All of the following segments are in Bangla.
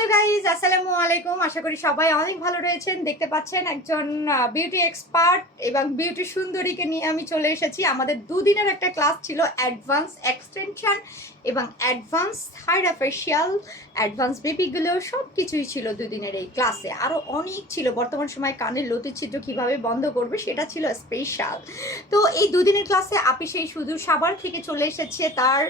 হ্যালো গাইজ, আসসালামু আলাইকুম। আশা করি সবাই অনেক ভালো রয়েছেন। দেখতে পাচ্ছেন একজন বিউটি এক্সপার্ট এবং বিউটি সুন্দরীকে নিয়ে আমি চলে এসেছি। আমাদের দুদিনের একটা ক্লাস ছিল, অ্যাডভান্স এক্সটেনশন এবং অ্যাডভান্স থাইরা ফেশিয়াল, অ্যাডভান্স বেবিগুলো সব কিছুই ছিল দুদিনের এই ক্লাসে। আরও অনেক ছিল, বর্তমান সময় কানের লতি ছিদ্র কীভাবে বন্ধ করবে সেটা ছিল স্পেশাল। তো এই দুদিনের ক্লাসে আপনি সেই শুধু সাভার থেকে চলে এসেছে তার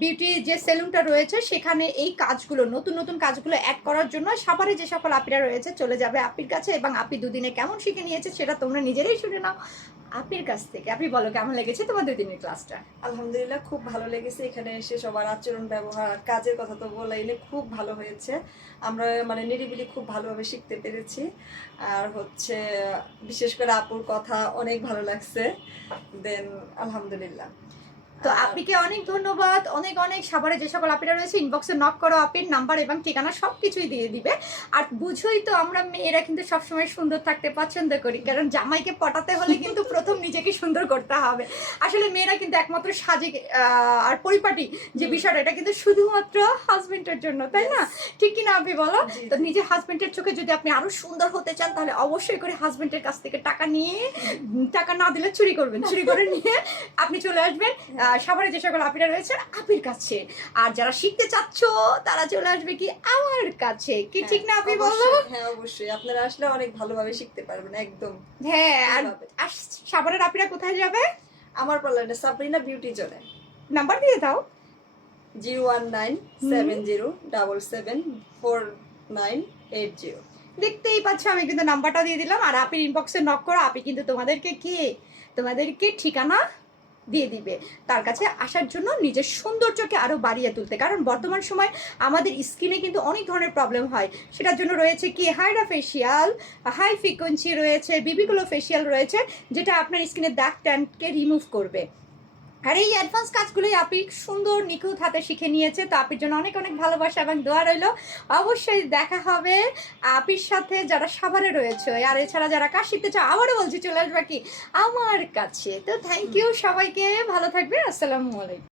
বিউটি যে সেলুনটা রয়েছে সেখানে এই কাজগুলো নতুন নতুন কাজগুলো অ্যাড করার জন্য সাভারে যে সকল আপিরা রয়েছে চলে যাবে আপির কাছে, এবং আপি দুদিনে কেমন শিখে নিয়েছে সেটা তোমরা নিজেরাই শুনে নাও আপির কাছ থেকে। আপনি বলো কেমন লেগেছে তোমার দুদিনের ক্লাসটা? আলহামদুলিল্লাহ, খুব ভালো লেগেছে। এখানে এসে সবার আচরণ, ব্যবহার, কাজের কথা তো বলাইলে খুব ভালো হয়েছে। আমরা নিরিবিলি খুব ভালোভাবে শিখতে পেরেছি। আর বিশেষ করে আপুর কথা অনেক ভালো লাগছে। দেন আলহামদুলিল্লাহ। তো আপনাকে অনেক ধন্যবাদ। অনেক অনেক সাভারে যে সকল আপিরা রয়েছে ইনবক্সে নক করো, আপির নাম্বার এবং ঠিকানা সব কিছুই দিয়ে দিবে। আর বুঝোই তো আমরা মেয়েরা কিন্তু সবসময় সুন্দর থাকতে পছন্দ করি, কারণ জামাইকে পটাতে হলে কিন্তু প্রথম নিজেকে সুন্দর করতে হবে। আসলে মেয়েরা কিন্তু একমাত্র সাজে আর পরিপাটি যে বিষয়টা, এটা কিন্তু শুধুমাত্র হাজবেন্ডের জন্য, তাই না? ঠিক কিনা আপনি বলো? তো নিজের হাজবেন্ডের চোখে যদি আপনি আরো সুন্দর হতে চান তাহলে অবশ্যই করে হাজবেন্ডের কাছ থেকে টাকা নিয়ে, টাকা না দিলে চুরি করবেন, চুরি করে নিয়ে আপনি চলে আসবেন সাভারে যে সকল আপিরা রয়েছে আপির কাছে। আর যারা শিখতে চাচ্ছ তারা চলে আসবে কি আমার কাছে, কি ঠিক না আপনি বলো? হ্যাঁ অবশ্যই, আপনারা আসলে অনেক ভালোভাবে শিখতে পারবেন একদম। হ্যাঁ, আর সাভারের আপিরা কোথায় যাবে? আমার পার্লারে সাবরিনা বিউটি জোনে। নাম্বার দিয়ে দাও। 0197077474980। দেখতেই পাচ্ছ, আমি কিন্তু নাম্বারটা দিয়ে দিলাম। আর আপির ইনবক্সে নক করো, আপি কিন্তু তোমাদেরকে ঠিকানা দিয়ে দিবে তার কাছে আসার জন্য, নিজের সৌন্দর্যকে আরো বাড়িয়ে তুলতে। কারণ বর্তমান সময় আমাদের স্কিনে কিন্তু অনেক ধরনের প্রবলেম হয়, সেটার জন্য রয়েছে কি হাইড্রা ফেশিয়াল, হাই ফ্রিকোয়েন্সি রয়েছে, বিবিগুলো ফেশিয়াল রয়েছে, যেটা আপনার স্কিনের দাগ ট্যানকে রিমুভ করবে। আর এই অ্যাডভান্স কাজগুলোই আপনি সুন্দর নিখুঁত হাতে শিখে নিয়েছে। তো আপির জন্য অনেক অনেক ভালোবাসা এবং দোয়া রইল। অবশ্যই দেখা হবে আপির সাথে যারা সাভারে রয়েছে। আর এছাড়া যারা কাজ শিখতে চাও, আবারও বলছি চলে আসবে কি আমার কাছে। তো থ্যাংক ইউ সবাইকে, ভালো থাকবে। আসসালামু আলাইকুম।